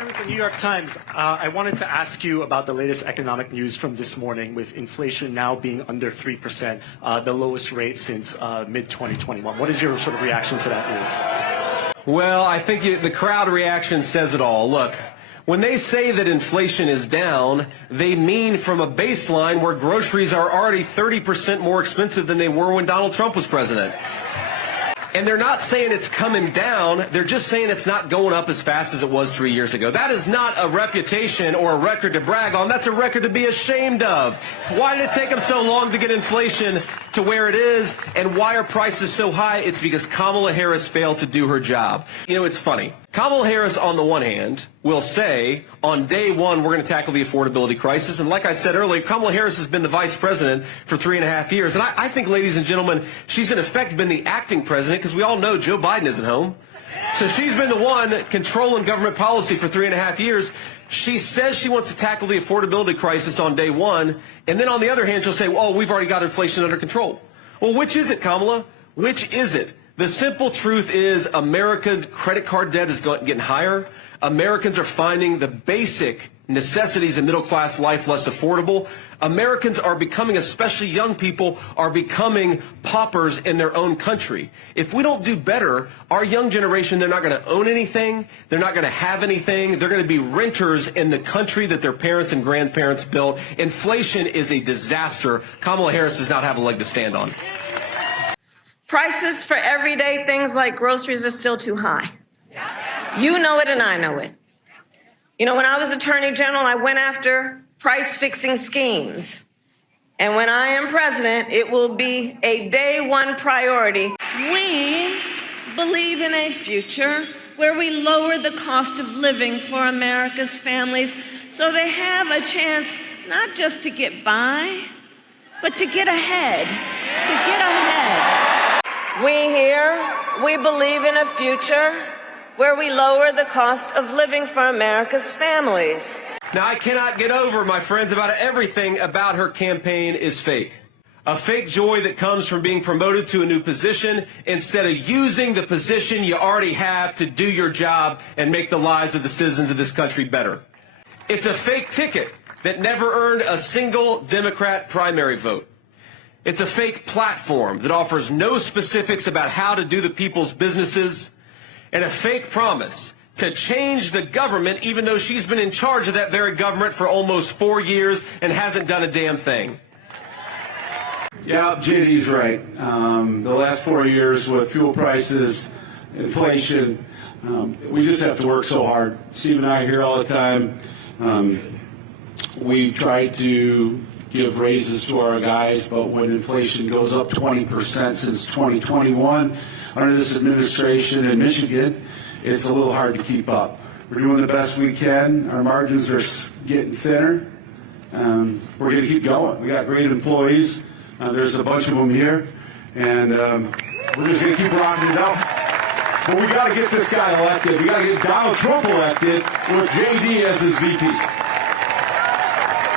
Aaron with the New York Times. I wanted to ask you about the latest economic news from this morning, with inflation now being under 3%, the lowest rate since mid-2021. What is your sort of reaction to that news? Well, I think the crowd reaction says it all. Look, when they say that inflation is down, they mean from a baseline where groceries are already 30% more expensive than they were when Donald Trump was president. And they're not saying it's coming down, they're just saying it's not going up as fast as it was 3 years ago. That is not a reputation or a record to brag on, that's a record to be ashamed of. Why did it take them so long to get inflation to where it is, and why are prices so high? It's because Kamala Harris failed to do her job. You know, it's funny. Kamala Harris, on the one hand, will say, on day one, we're going to tackle the affordability crisis. And like I said earlier, Kamala Harris has been the vice president for 3.5 years. And I think, ladies and gentlemen, she's in effect been the acting president, because we all know Joe Biden isn't home. So she's been the one controlling government policy for 3.5 years. She says she wants to tackle the affordability crisis on day one. And then on the other hand, she'll say, well, we've already got inflation under control. Well, which is it, Kamala? Which is it? The simple truth is America's credit card debt is getting higher. Americans are finding the basic necessities of middle-class life less affordable. Americans are becoming, especially young people, are becoming paupers in their own country. If we don't do better, our young generation, they're not going to own anything. They're not going to have anything. They're going to be renters in the country that their parents and grandparents built. Inflation is a disaster. Kamala Harris does not have a leg to stand on. Prices for everyday things like groceries are still too high. You know it and I know it. You know, when I was Attorney General, I went after price-fixing schemes. And when I am president, it will be a day one priority. We believe in a future where we lower the cost of living for America's families so they have a chance not just to get by, but to get ahead, We believe in a future where we lower the cost of living for America's families. Now, I cannot get over, my friends, about everything about her campaign is fake. A fake joy that comes from being promoted to a new position instead of using the position you already have to do your job and make the lives of the citizens of this country better. It's a fake ticket that never earned a single Democrat primary vote. It's a fake platform that offers no specifics about how to do the people's businesses, and a fake promise to change the government, even though she's been in charge of that very government for almost 4 years and hasn't done a damn thing. Yeah, JD's right. The last 4 years with fuel prices, inflation, we just have to work so hard. Steve and I are here all the time. We tried to give raises to our guys, but when inflation goes up 20% since 2021 under this administration in Michigan, it's a little hard to keep up. We're doing the best we can. Our margins are getting thinner. We're going to keep going. We got great employees. There's a bunch of them here, and we're just going to keep rocking it out. But we got to get this guy elected. We got to get Donald Trump elected with JD as his VP.